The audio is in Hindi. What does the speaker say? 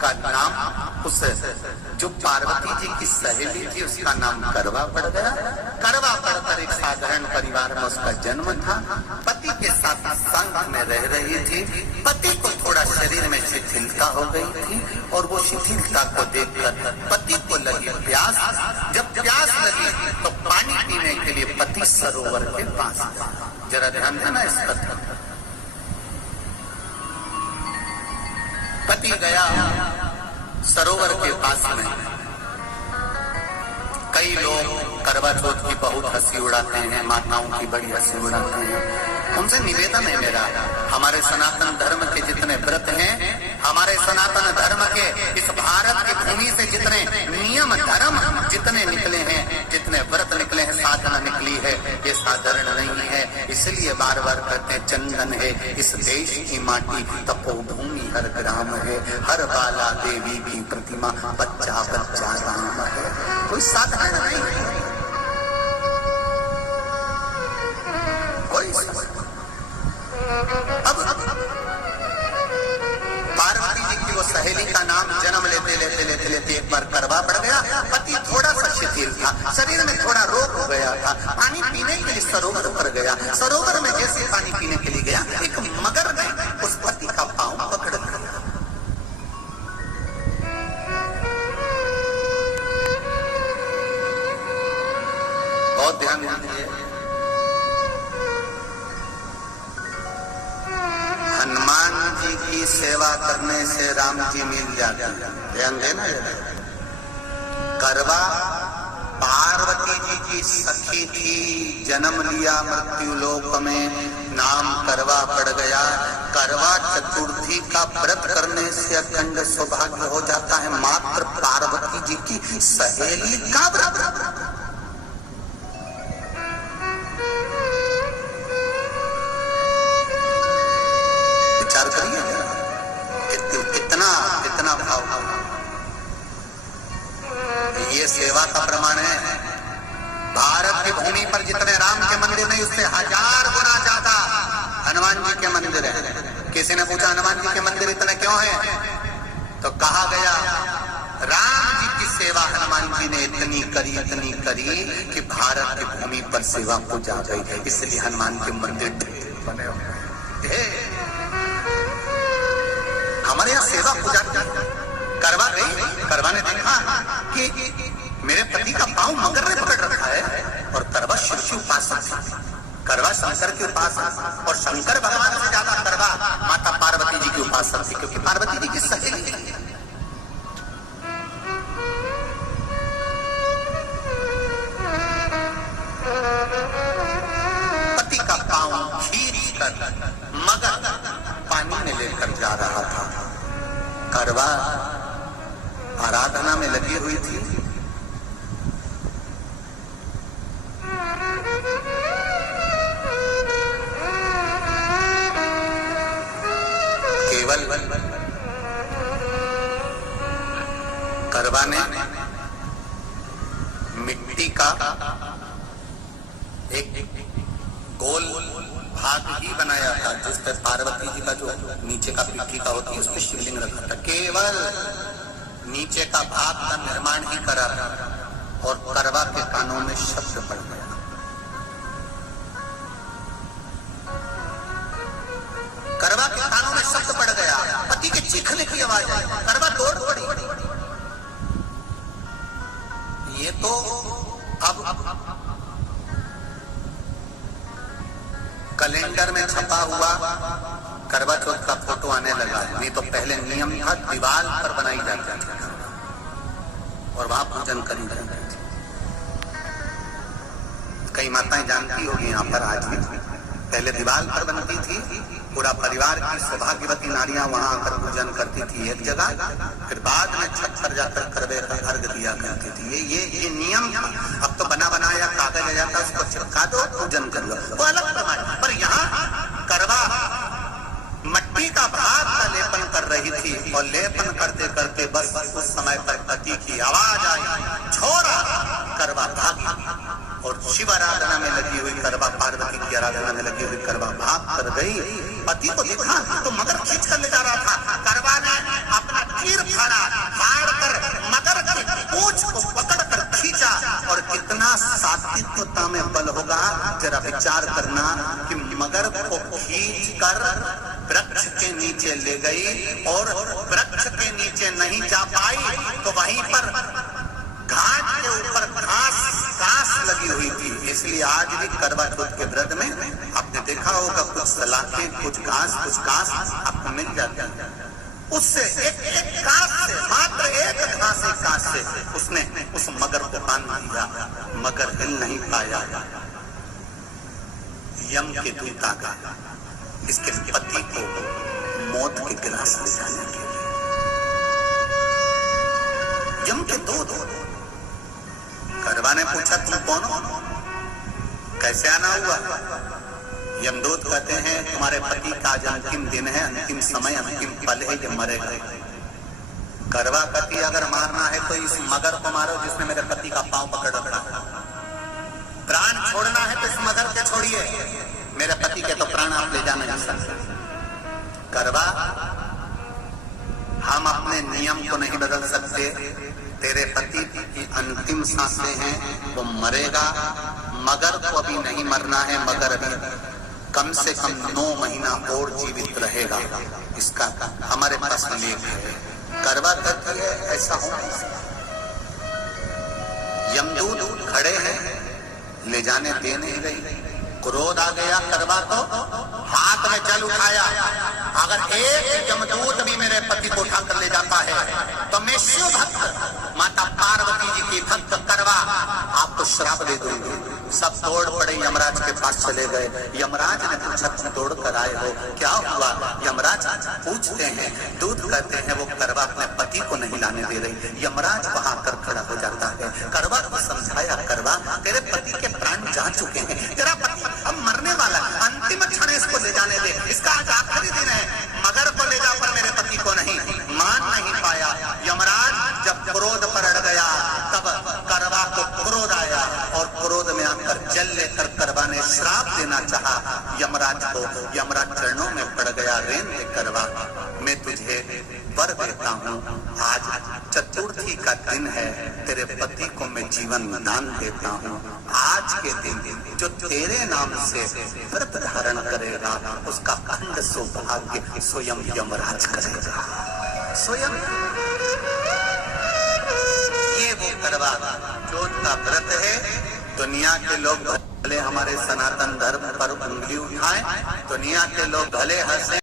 का नाम उस जो पार्वती जी की सहेली थी उसका नाम करवा पड़ गया। करवा पड़कर एक साधारण परिवार में उसका जन्म था। पति के साथ संग में रह रही थी। पति को थोड़ा शरीर में शिथिलता हो गई थी और वो शिथिलता को देखकर पति को लगी प्यास। जब प्यास लगी तो पानी पीने के लिए पति सरोवर के पास गया। जरा ध्यान देना इस पर। पति गया सरोवर के पास में। कई लोग करवा चौथ की बहुत हंसी उड़ाते हैं, माताओं की बड़ी हंसी उड़ाते हैं। उनसे निवेदन है मेरा, हमारे सनातन धर्म के जितने व्रत हैं, हमारे सनातन धर्म के इस भारत की भूमि से जितने नियम धर्म जितने निकले हैं, जितने व्रत निकले हैं, साधना निकली है, ये साधारण नहीं है। इसलिए बार बार कहते हैं चंदन है इस देश की माटी, तपोभूमि हर ग्राम है, हर बाला देवी की प्रतिमा, बच्चा बच्चा राम है। कोई साधारण नहीं है, कोई। अब पार्वती जी की वो सहेली का नाम जन्म लेते लेते लेते लेते एक बार करवा पड़ गया। पति थोड़ा सा शिथिल था, शरीर में थोड़ा रोग हो गया था। पानी पीने के लिए सरोवर पर गया। सरोवर में जैसे पानी पीने के लिए गया, एक मगर ने उस पति का पांव पकड़ लिया। बहुत ध्यान दीजिए, हनुमान जी की सेवा करने से राम जी मिल जाते हैं। ध्यान देना। करवा पार्वती जी की सखी थी, जन्म लिया मृत्यु लोक में, नाम करवा पड़ गया। करवा चतुर्थी का व्रत करने से अखंड सौभाग्य हो जाता है। मात्र पार्वती जी की सहेली का व्रत। विचार करिए कितना भाव। ये सेवा का प्रमाण है। भारत की भूमि पर जितने राम के मंदिर नहीं, उससे 1000 गुना ज्यादा हनुमान जी के मंदिर है। किसी ने पूछा हनुमान जी के मंदिर इतने क्यों हैं? तो कहा गया राम जी की सेवा हनुमान जी ने इतनी करी कि भारत की भूमि पर सेवा पूजा गई। इसलिए हनुमान के मंदिर बने हुए हैं। हमारे यहाँ सेवा पूजा करवा गई। करवा ने देखा कि मेरे पति का पांव मगर ने पकड़ रखा है और करवा शिव की उपासक थी। करवा शंकर की उपासक, और शंकर भगवान से ज्यादा करवा माता पार्वती जी की उपासक थी, क्योंकि पार्वती जी की सहेली थी। पति का पांव खींच कर मगर पानी में लेकर जा रहा था। करवा आराधना में लगी हुई थी। केवल करवा ने मिट्टी का एक गोल भाग ही बनाया था, जिस पर पार्वती जी का जो नीचे का पिट्ठी का होती है उस पर शिवलिंग रखा था। केवल नीचे का भाग का निर्माण ही करा था और करवा के कानों में शब्द पड़ गया। करवा के कानों में शब्द पड़ गया, पति के चीखने की आवाज आई। करवा दौड़ पड़ी। ये तो अब कैलेंडर में छपा हुआ करवा चौथ का फोटो आने लगा। नहीं तो पहले नियम था दीवार पर बनाई जाती थी और वहां पूजन करी जाती थी। कई माताएं जानती होगी यहाँ पर आज भी, पहले दीवार पर बनती थी, पूरा परिवार की सौभाग्यवती नारियां वहां आकर पूजन करती थी एक जगह, फिर बाद में छत पर जाकर करवे का अर्घ दिया करती थी। ये नियम था। अब तो बना बनाया कागज आ जाता, उसको चिपका दो, पूजन कर लो, वो अलग प्रमाण। पर यहाँ करवा मट्टी का भाग का लेपन कर रही थी और लेपन करते करते बस उस समय पर पति की आवाज आई, छोड़ा। करवा भागी और शिव आराधना में लगी हुई करवा पार्वती की आराधना में लगी हुई करवा भाग कर गई। पति को देखा तो मगर खींच कर ले जा रहा था। करवा ने अपना तीर फाड़ा कितना सात्विकता में बल होगा। जरा विचार करना कि मगर को खींच कर वृक्ष के नीचे ले गई और वृक्ष के नीचे नहीं जा पाई तो वहीं पर घाट के ऊपर घास लगी हुई थी। इसलिए आज भी करवा चौथ के व्रत में आपने देखा होगा कुछ सलाखें, कुछ घास आपको मिल जाती है। उससे एक घास से, मात्र एक घास से उसने उस मगर को बांध दिया। मगर हिल नहीं पाया। यम के दूत आ गए इसके पति को मौत के गिलास ले जाने के लिए। यम के दूत। करवा ने पूछा तुम कौन हो, कैसे आना हुआ? यमदूत कहते हैं तुम्हारे पति का आज अंतिम दिन है, अंतिम समय, अंतिम पल है, ये मरेगा। करवा पति अगर मारना है तो इस मगर को मारो जिसने मेरे पति का पांव पकड़ रखा। प्राण छोड़ना है तो इस मगर के छोड़िए, मेरे पति के तो प्राण आप ले जा नहीं सकते। करवा, हम अपने नियम को नहीं बदल सकते। तेरे पति की अंतिम सांसें हैं, वो मरेगा। मगर को अभी नहीं मरना है, मगर अभी कम से कम 9 महीना और जीवित रहेगा। इसका हमारे पास लेख है। करवा कहती है ऐसा हो नहीं सकता। यमदूत खड़े हैं, ले जाने दे नहीं रही। क्रोध आ गया करवा को, हाथ में जल उठाया। अगर एक यमदूत भी मेरे पति को उठाकर ले जाता है तो मैं शिव भक्त माता पार्वती जी की भक्त करवा आपको श्राप दे दूंगी। सब दौड़ पड़े, यमराज के पास चले गए। यमराज ने पूछा तुम दौड़ कर आए हो, क्या हुआ? यमराज पूछते हैं, दूत कहते हैं वो करवा अपने पति को नहीं लाने दे रही। यमराज वहां कर खड़ा हो जाता है। करवा को समझाया, करवा तेरे पति के प्राण जा चुके हैं, तेरा पति अब मरने वाला, अंतिम क्षण इसको ले जाने दे, इसका आज आखिरी दिन है। मगर को ले जा पर मेरे पति को नहीं। मान नहीं पाया। यमराज जब क्रोध पर अड़ गया तब करवा को क्रोध आया और क्रोध में आकर जल लेकर करवा ने श्राप देना चाहा यमराज को। यमराज चरणों में पड़ गया, रेन दे करवा, मैं तुझे वर देता हूँ। आज चतुर्थी का दिन है, तेरे पति को मैं जीवन दान देता हूँ। आज के दिन जो तेरे नाम से व्रत धारण करेगा उसका अखंड सौभाग्य स्वयं यमराज करेगा। स्वयं ये वो करवा चौथ का व्रत है। दुनिया के लोग भले हमारे सनातन धर्म पर उंगली उठाएं, दुनिया के लोग भले हंसे,